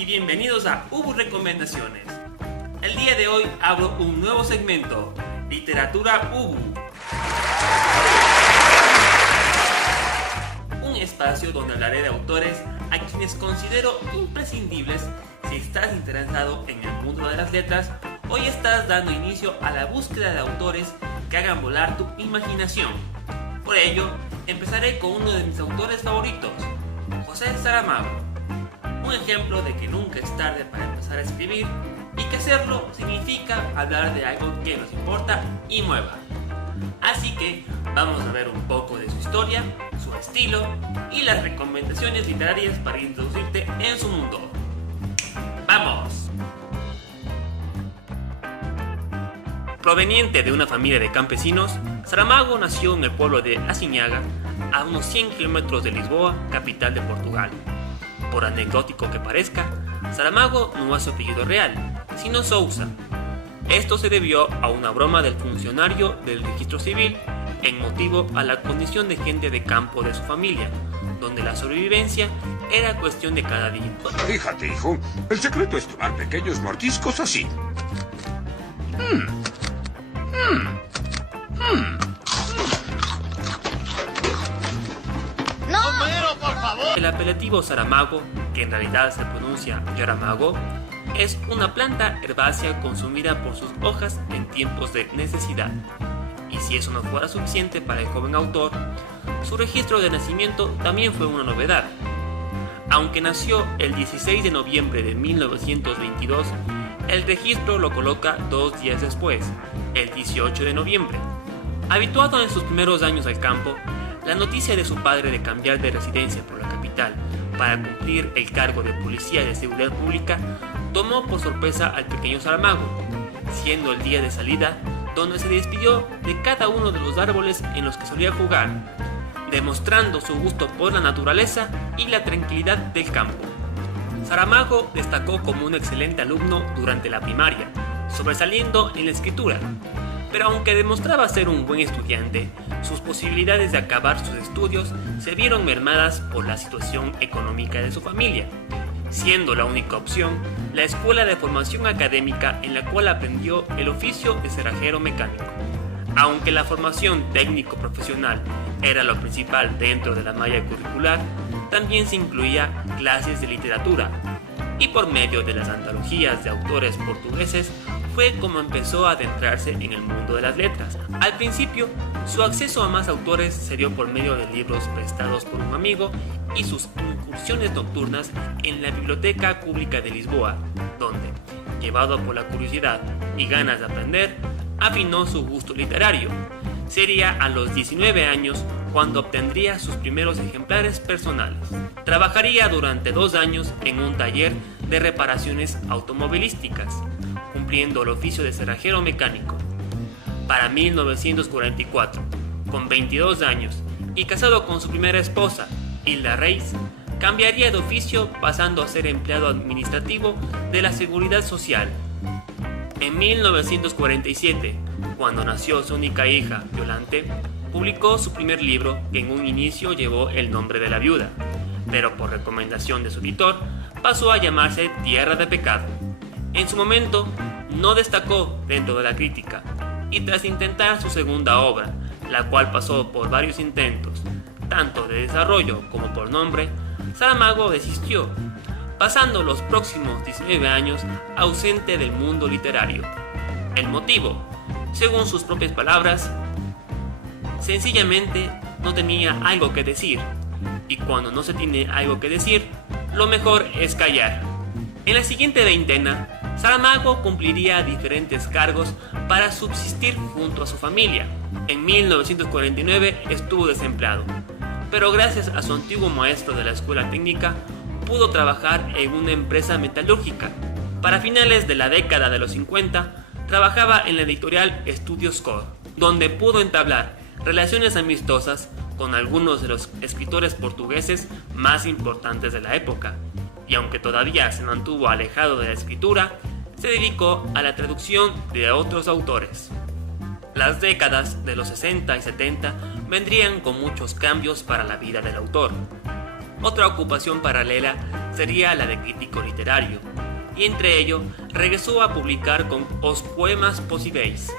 y bienvenidos a UBU Recomendaciones. El día de hoy abro un nuevo segmento, Literatura UBU. Un espacio donde hablaré de autores a quienes considero imprescindibles si estás interesado en el mundo de las letras. Hoy estás dando inicio a la búsqueda de autores que hagan volar tu imaginación. Por ello, empezaré con uno de mis autores favoritos, José Saramago. Un ejemplo de que nunca es tarde para empezar a escribir y que hacerlo significa hablar de algo que nos importa y mueva. Así que vamos a ver un poco de su historia, su estilo y las recomendaciones literarias para introducirte en su mundo. ¡Vamos! Proveniente de una familia de campesinos, Saramago nació en el pueblo de Aciñaga, a unos 100 kilómetros de Lisboa, capital de Portugal. Por anecdótico que parezca, Saramago no es su apellido real, sino Sousa. Esto se debió a una broma del funcionario del registro civil en motivo a la condición de gente de campo de su familia, donde la sobrevivencia era cuestión de cada día. Fíjate, hijo, el secreto es tomar pequeños mordiscos así. El apelativo Saramago, que en realidad se pronuncia Yaramago, es una planta herbácea consumida por sus hojas en tiempos de necesidad. Y si eso no fuera suficiente para el joven autor, su registro de nacimiento también fue una novedad. Aunque nació el 16 de noviembre de 1922, el registro lo coloca 2 días después, el 18 de noviembre. Habituado en sus primeros años al campo, la noticia de su padre de cambiar de residencia por la capital para cumplir el cargo de policía de seguridad pública tomó por sorpresa al pequeño Saramago, siendo el día de salida donde se despidió de cada uno de los árboles en los que solía jugar, demostrando su gusto por la naturaleza y la tranquilidad del campo. Saramago destacó como un excelente alumno durante la primaria, sobresaliendo en la escritura, pero aunque demostraba ser un buen estudiante, sus posibilidades de acabar sus estudios se vieron mermadas por la situación económica de su familia, siendo la única opción la escuela de formación académica en la cual aprendió el oficio de cerrajero mecánico. Aunque la formación técnico-profesional era lo principal dentro de la malla curricular, también se incluía clases de literatura, y por medio de las antologías de autores portugueses fue como empezó a adentrarse en el mundo de las letras. Al principio, su acceso a más autores se dio por medio de libros prestados por un amigo y sus incursiones nocturnas en la Biblioteca Pública de Lisboa, donde, llevado por la curiosidad y ganas de aprender, afinó su gusto literario. Sería a los 19 años cuando obtendría sus primeros ejemplares personales. Trabajaría durante 2 años en un taller de reparaciones automovilísticas, cumpliendo el oficio de cerrajero mecánico. Para 1944, con 22 años y casado con su primera esposa, Hilda Reis, cambiaría de oficio pasando a ser empleado administrativo de la Seguridad Social. En 1947, cuando nació su única hija, Yolante, publicó su primer libro que en un inicio llevó el nombre de la viuda, pero por recomendación de su editor pasó a llamarse Tierra de Pecado. En su momento no destacó dentro de la crítica y tras intentar su segunda obra, la cual pasó por varios intentos, tanto de desarrollo como por nombre, Saramago desistió, pasando los próximos 19 años ausente del mundo literario. El motivo, según sus propias palabras, sencillamente no tenía algo que decir, y cuando no se tiene algo que decir, lo mejor es callar. En la siguiente veintena, Saramago cumpliría diferentes cargos para subsistir junto a su familia. En 1949 estuvo desempleado, pero gracias a su antiguo maestro de la escuela técnica, pudo trabajar en una empresa metalúrgica. Para finales de la década de los 50, trabajaba en la editorial Estudios Cor, donde pudo entablar relaciones amistosas con algunos de los escritores portugueses más importantes de la época, y aunque todavía se mantuvo alejado de la escritura, se dedicó a la traducción de otros autores. Las décadas de los 60 y 70 vendrían con muchos cambios para la vida del autor. Otra ocupación paralela sería la de crítico literario, y entre ello regresó a publicar con Os Poemas Possibles,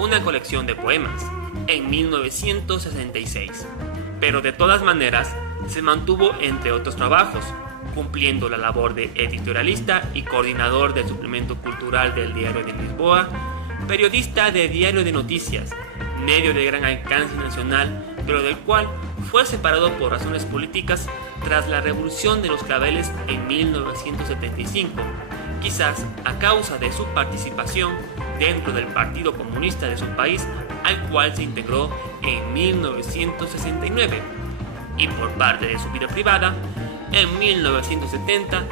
una colección de poemas, en 1966. Pero de todas maneras, se mantuvo entre otros trabajos, cumpliendo la labor de editorialista y coordinador del suplemento cultural del Diario de Lisboa, periodista de Diario de Noticias, medio de gran alcance nacional, pero del cual fue separado por razones políticas tras la Revolución de los Claveles en 1975, quizás a causa de su participación dentro del Partido Comunista de su país, al cual se integró en 1969, y por parte de su vida privada, en 1970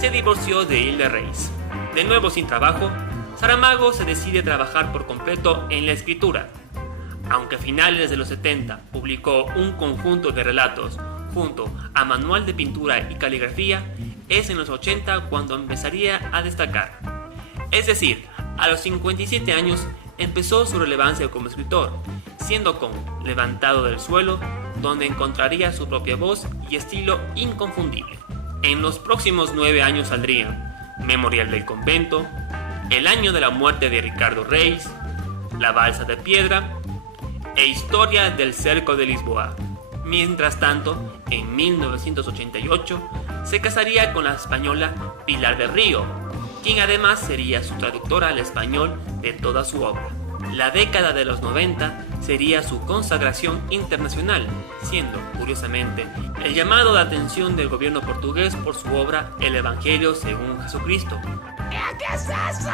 se divorció de Hilda Reis. De nuevo sin trabajo, Saramago se decide a trabajar por completo en la escritura. Aunque a finales de los 70 publicó un conjunto de relatos junto a Manual de Pintura y Caligrafía, es en los 80 cuando empezaría a destacar. Es decir, a los 57 años empezó su relevancia como escritor, siendo con Levantado del suelo, donde encontraría su propia voz y estilo inconfundible. En los próximos 9 años saldrían Memorial del convento, El año de la muerte de Ricardo Reis, La balsa de piedra e Historia del cerco de Lisboa. Mientras tanto, en 1988 se casaría con la española Pilar del Río, quien además sería su traductora al español de toda su obra. La década de los 90 sería su consagración internacional, siendo, curiosamente, el llamado de atención del gobierno portugués por su obra El Evangelio según Jesucristo. ¿Qué es eso?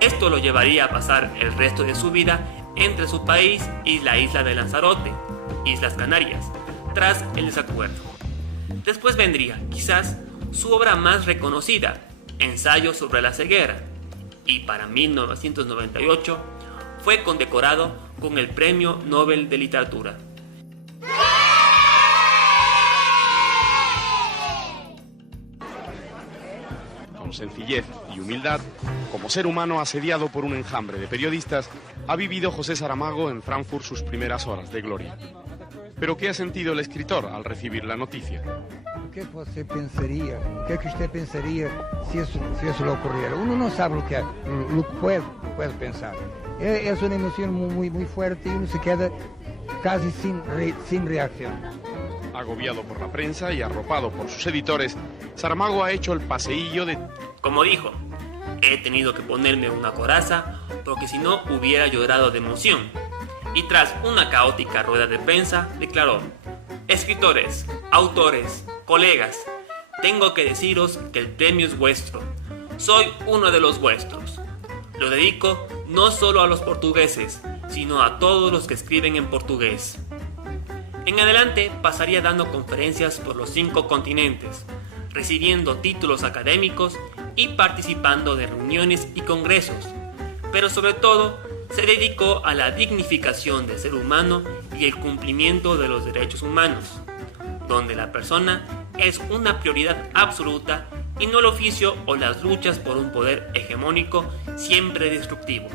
Esto lo llevaría a pasar el resto de su vida entre su país y la isla de Lanzarote, Islas Canarias, tras el desacuerdo. Después vendría, quizás, su obra más reconocida, Ensayo sobre la ceguera, y para 1998 fue condecorado con el Premio Nobel de Literatura. Con sencillez y humildad, como ser humano asediado por un enjambre de periodistas, ha vivido José Saramago en Frankfurt sus primeras horas de gloria. Pero ¿qué ha sentido el escritor al recibir la noticia? ¿Qué usted pensaría? ¿Qué usted pensaría si eso le ocurriera? Uno no sabe lo que puede pensar. Es una emoción muy fuerte y uno se queda casi sin reacción. Agobiado por la prensa y arropado por sus editores, Saramago ha hecho el paseillo de... Como dijo, he tenido que ponerme una coraza porque si no hubiera llorado de emoción. Y tras una caótica rueda de prensa, declaró: escritores, autores, colegas, tengo que deciros que el premio es vuestro. Soy uno de los vuestros. Lo dedico no solo a los portugueses, sino a todos los que escriben en portugués. En adelante pasaría dando conferencias por los 5 continentes, recibiendo títulos académicos y participando de reuniones y congresos, pero sobre todo se dedicó a la dignificación del ser humano y el cumplimiento de los derechos humanos, donde la persona es una prioridad absoluta y no el oficio o las luchas por un poder hegemónico siempre destructivo.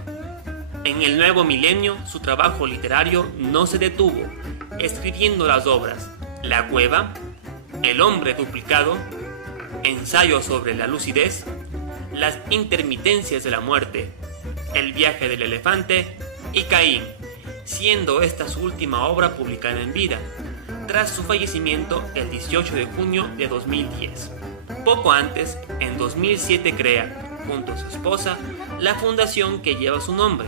En el nuevo milenio, su trabajo literario no se detuvo, escribiendo las obras La cueva, El hombre duplicado, Ensayo sobre la lucidez, Las intermitencias de la muerte, El viaje del elefante y Caín, siendo esta su última obra publicada en vida, tras su fallecimiento el 18 de junio de 2010. Poco antes, en 2007 crea, junto a su esposa, la fundación que lleva su nombre,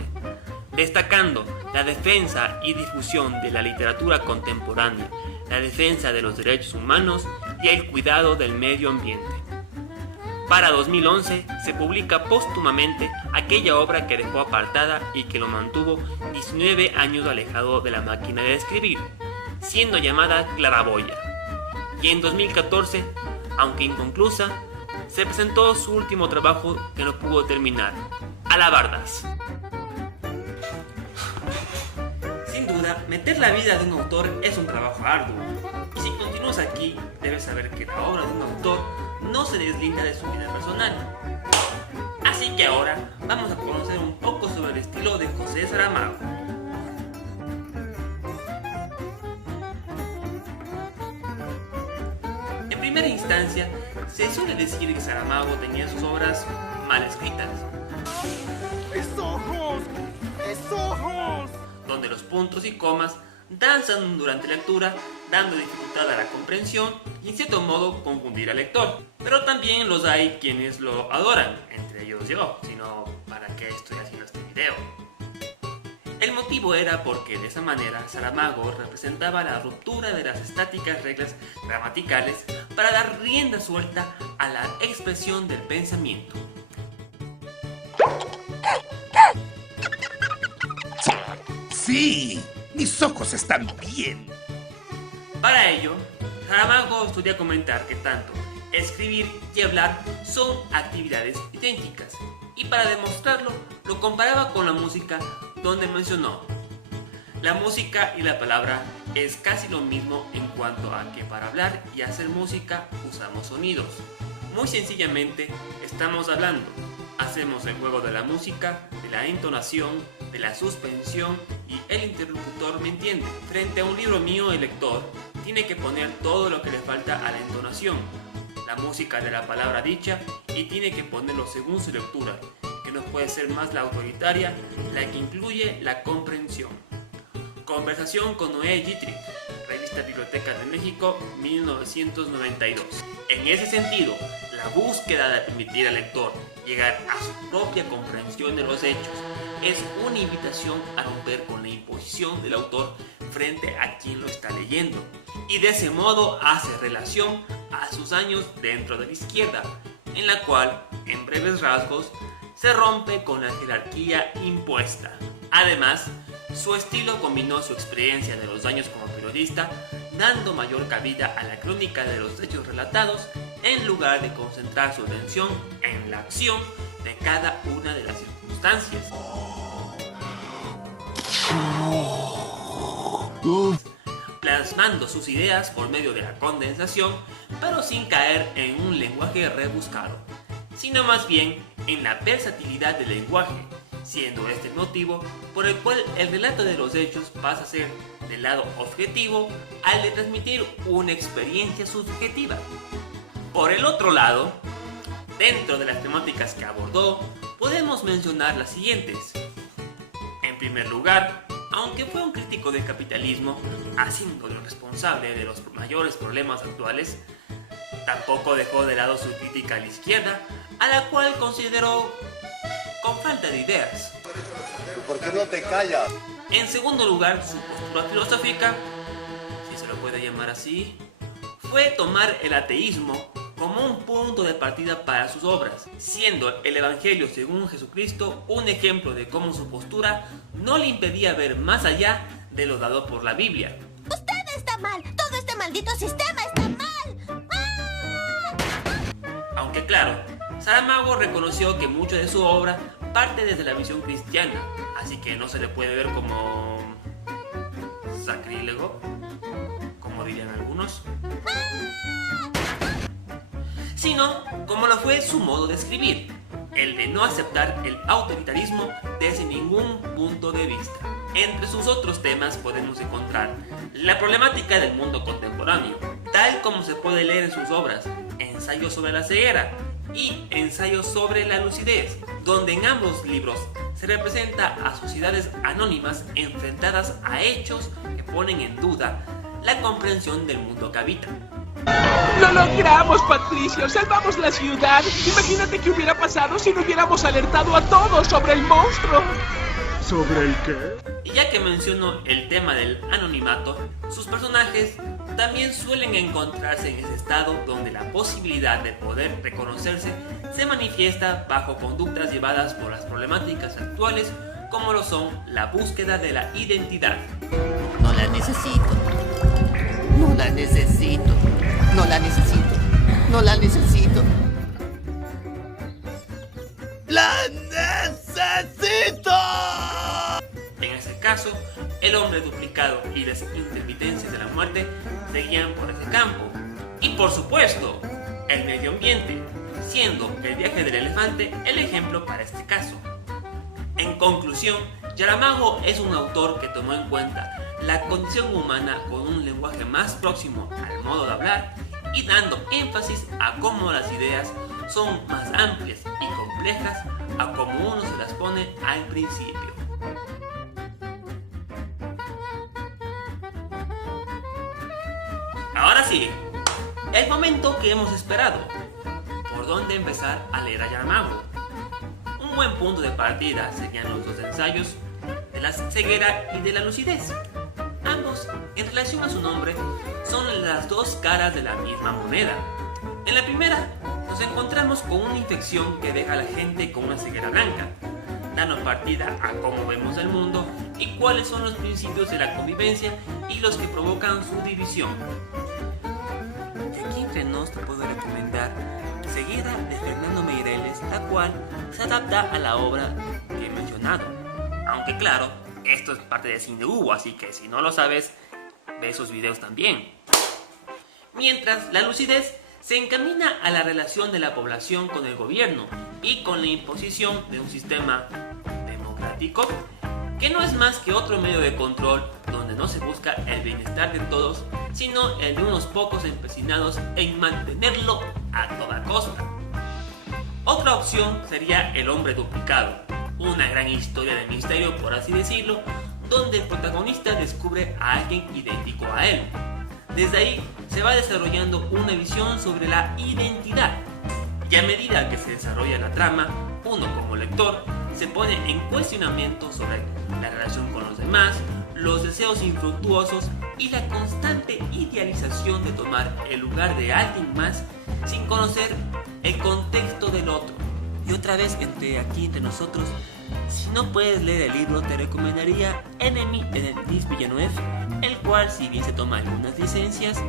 destacando la defensa y difusión de la literatura contemporánea, la defensa de los derechos humanos y el cuidado del medio ambiente. Para 2011 se publica póstumamente aquella obra que dejó apartada y que lo mantuvo 19 años alejado de la máquina de escribir, siendo llamada Claraboya. Y en 2014, aunque inconclusa, se presentó su último trabajo que no pudo terminar, Alabardas. Sin duda, meter la vida de un autor es un trabajo arduo, y si continúas aquí, debes saber que la obra de un autor no se deslinda de su vida personal. Así que ahora vamos a conocer un poco sobre el estilo de José Saramago. primera instancia, se suele decir que Saramago tenía sus obras mal escritas. ¡Mis ojos! ¡Mis ojos! Donde los puntos y comas danzan durante la lectura, dando dificultad a la comprensión y en cierto modo confundir al lector. Pero también los hay quienes lo adoran, entre ellos yo, sino ¿para qué estoy haciendo este video? El motivo era porque de esa manera Saramago representaba la ruptura de las estáticas reglas gramaticales para dar rienda suelta a la expresión del pensamiento. Sí, mis ojos están bien. Para ello, Saramago solía comentar que tanto escribir y hablar son actividades idénticas, y para demostrarlo lo comparaba con la música, donde mencionó: la música y la palabra es casi lo mismo en cuanto a que para hablar y hacer música usamos sonidos. Muy sencillamente estamos hablando, hacemos el juego de la música, de la entonación, de la suspensión y el interlocutor me entiende. Frente a un libro mío, el lector tiene que poner todo lo que le falta a la entonación, la música de la palabra dicha, y tiene que ponerlo según su lectura, que no puede ser más la autoritaria, la que incluye la comprensión. Conversación con Noé Dietrich, Revista Biblioteca de México, 1992. En ese sentido, la búsqueda de permitir al lector llegar a su propia comprensión de los hechos es una invitación a romper con la imposición del autor frente a quien lo está leyendo, y de ese modo hace relación a sus años dentro de la izquierda, en la cual, en breves rasgos, se rompe con la jerarquía impuesta. Además, su estilo combinó su experiencia de los años como periodista, dando mayor cabida a la crónica de los hechos relatados, en lugar de concentrar su atención en la acción de cada una de las circunstancias. Plasmando sus ideas por medio de la condensación, pero sin caer en un lenguaje rebuscado, sino más bien en la versatilidad del lenguaje, siendo este el motivo por el cual el relato de los hechos pasa a ser del lado objetivo al de transmitir una experiencia subjetiva. Por el otro lado, dentro de las temáticas que abordó, podemos mencionar las siguientes. En primer lugar, aunque fue un crítico del capitalismo, haciéndolo responsable de los mayores problemas actuales, tampoco dejó de lado su crítica a la izquierda, a la cual consideró con falta de ideas. ¿Por qué no te callas? En segundo lugar, su postura filosófica, si se lo puede llamar así, fue tomar el ateísmo como un punto de partida para sus obras, siendo el Evangelio según Jesucristo un ejemplo de cómo su postura no le impedía ver más allá de lo dado por la Biblia. Usted está mal. Todo este maldito sistema está mal. ¡Ah! Aunque claro, Saramago reconoció que mucho de su obra parte desde la visión cristiana, así que no se le puede ver como sacrílego, como dirían algunos, sino como lo fue su modo de escribir, el de no aceptar el autoritarismo desde ningún punto de vista. Entre sus otros temas podemos encontrar la problemática del mundo contemporáneo, tal como se puede leer en sus obras Ensayos sobre la ceguera y Ensayos sobre la lucidez, donde en ambos libros se representa a sociedades anónimas enfrentadas a hechos que ponen en duda la comprensión del mundo que habitan. ¡Lo logramos, Patricio! ¡Salvamos la ciudad! Imagínate qué hubiera pasado si no hubiéramos alertado a todos sobre el monstruo. ¿Sobre el qué? Y ya que menciono el tema del anonimato, sus personajes también suelen encontrarse en ese estado donde la posibilidad de poder reconocerse se manifiesta bajo conductas llevadas por las problemáticas actuales, como lo son la búsqueda de la identidad. No la necesito. No la necesito. No la necesito. No la necesito. ¡La necesito! En ese caso, el hombre duplicado y las intermitencias de la muerte seguían por ese campo. Y por supuesto, el medio ambiente, siendo el viaje del elefante el ejemplo para este caso. En conclusión, Saramago es un autor que tomó en cuenta la condición humana con un lenguaje más próximo al modo de hablar y dando énfasis a cómo las ideas son más amplias y complejas a como uno se las pone al principio. Ahora sí, el momento que hemos esperado. ¿Por dónde empezar a leer a Saramago? Un buen punto de partida serían los dos ensayos de la ceguera y de la lucidez. Ambos, en relación a su nombre, son las dos caras de la misma moneda. En la primera, nos encontramos con una infección que deja a la gente con una ceguera blanca, dando partida a cómo vemos el mundo y cuáles son los principios de la convivencia y los que provocan su división. De aquí entre nos te puedo recomendar Ceguera de Fernando Meireles, la cual se adapta a la obra que he mencionado. Aunque claro, esto es parte de Cine Hugo, así que si no lo sabes, ve esos videos también. Mientras, la lucidez se encamina a la relación de la población con el gobierno y con la imposición de un sistema democrático que no es más que otro medio de control donde no se busca el bienestar de todos, sino el de unos pocos empecinados en mantenerlo a toda costa. Otra opción sería El hombre duplicado, una gran historia de misterio, por así decirlo, donde el protagonista descubre a alguien idéntico a él. Desde ahí se va desarrollando una visión sobre la identidad, y a medida que se desarrolla la trama, uno como lector se pone en cuestionamiento sobre la relación con los demás, los deseos infructuosos y la constante idealización de tomar el lugar de alguien más sin conocer el contexto del otro. Y otra vez entre nosotros, si no puedes leer el libro, te recomendaría Enemy de Denis Villeneuve, el cual, si bien se toma algunas licencias,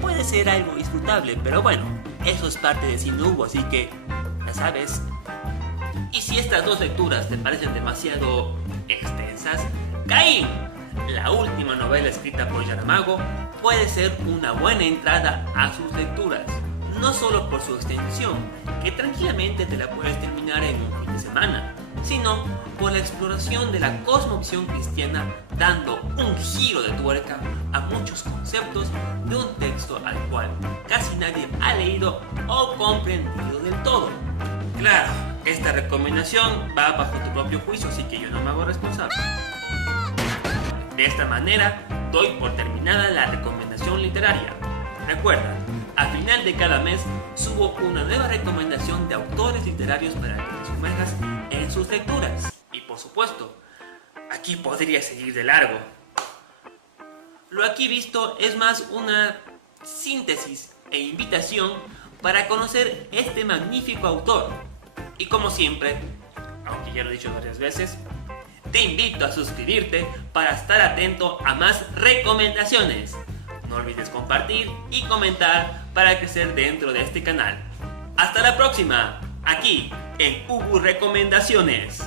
puede ser algo disfrutable, pero bueno, eso es parte de Cine Hugo, así que ya sabes. Y si estas dos lecturas te parecen demasiado extensas, Caín, la última novela escrita por Saramago, puede ser una buena entrada a sus lecturas, no solo por su extensión, que tranquilamente te la puedes terminar en un fin de semana, sino por la exploración de la cosmovisión cristiana, dando un giro de tuerca a muchos conceptos de un texto al cual casi nadie ha leído o comprendido del todo. Claro, esta recomendación va bajo tu propio juicio, así que yo no me hago responsable. De esta manera, doy por terminada la recomendación literaria. Recuerda, al final de cada mes subo una nueva recomendación de autores literarios para que te sumerjas en sus lecturas. Y por supuesto, aquí podría seguir de largo. Lo aquí visto es más una síntesis e invitación para conocer este magnífico autor. Y como siempre, aunque ya lo he dicho varias veces, te invito a suscribirte para estar atento a más recomendaciones. No olvides compartir y comentar para crecer dentro de este canal. Hasta la próxima, aquí en Hugo Recomendaciones.